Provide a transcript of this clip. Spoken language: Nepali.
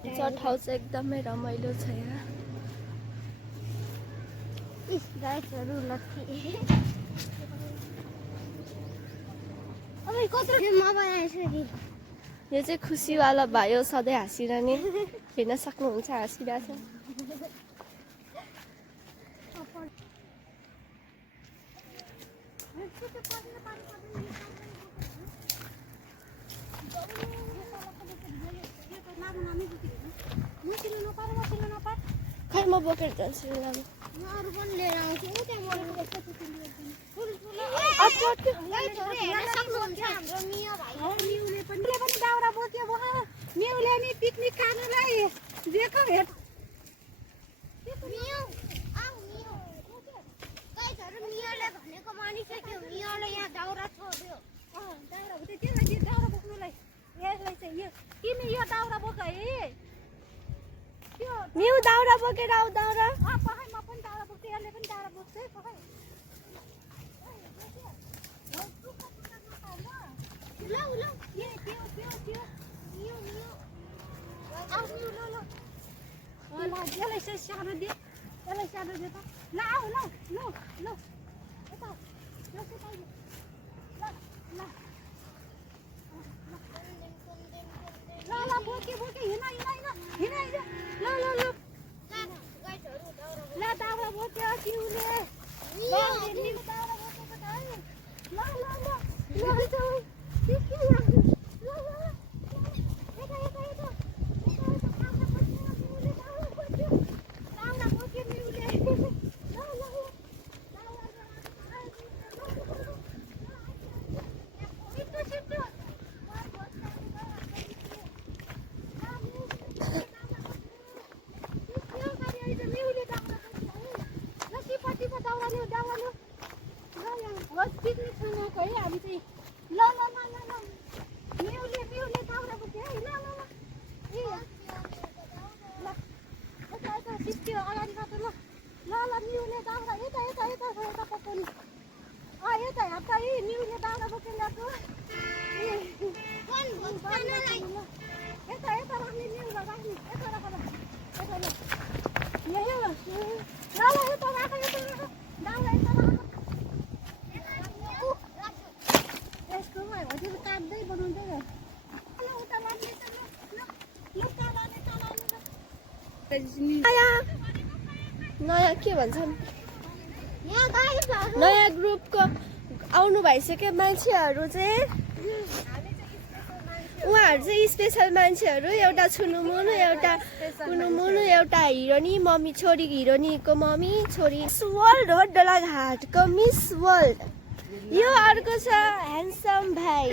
चट हाउस एकदमै रमाइलो छ यहाँ। गाइसहरु लट्ठी अबे कत्रो मामा आइसक्यो। यो चाहिँ खुसीवाला भयो, सधैँ हाँसिरहने। हेर्न सक्नुहुन्छ हाँसिरहेछ। खै म बोकेर जान्छु लानु। अरु पनि लिएर आउँछु उ त्यहाँ मरेको देख्छ मिउले पनि दाउरा बोक्यो मिउले नि पिकनिक खानलाई दिएको भेट मिउ आउ मिउ गाइसहरु मिउले भनेको मानिसक्यो मिउले यहाँ दाउरा छोड्यो दाउरा हो त्यसलाई दाउरा बोक्नुलाई यसलाई चाहिँ यो तिमी यो दाउरा बोक है मिउ दाउरा बोकेर आऊ दाउरा। पखाइ म पनि दाउरा बोक्छु यसले पनि दाउरा बोक्छ है पखाइ ल ल ए त्यो मिउ आउ मिउ ल यसलाई चाहिँ सानो दे यसलाई सानो दे त ल आउ ल यता ल बोके हिँड ल दाउरा बोक्यो किउले दाउरा बोकेको त है नयाँ के भन्छन् नयाँ ग्रुपको आउनु भइसक्यो मान्छेहरू चाहिँ उहाँहरू चाहिँ स्पेसल मान्छेहरू एउटा छुनुमुनु एउटा कुनुमुनु एउटा हिरोनी मम्मी छोरी हिरोनीको मम्मी छोरी मिस वर्ल्ड हो डोलाघाटको मिस वर्ल्ड। यो अर्को छ ह्यान्डसम भाइ।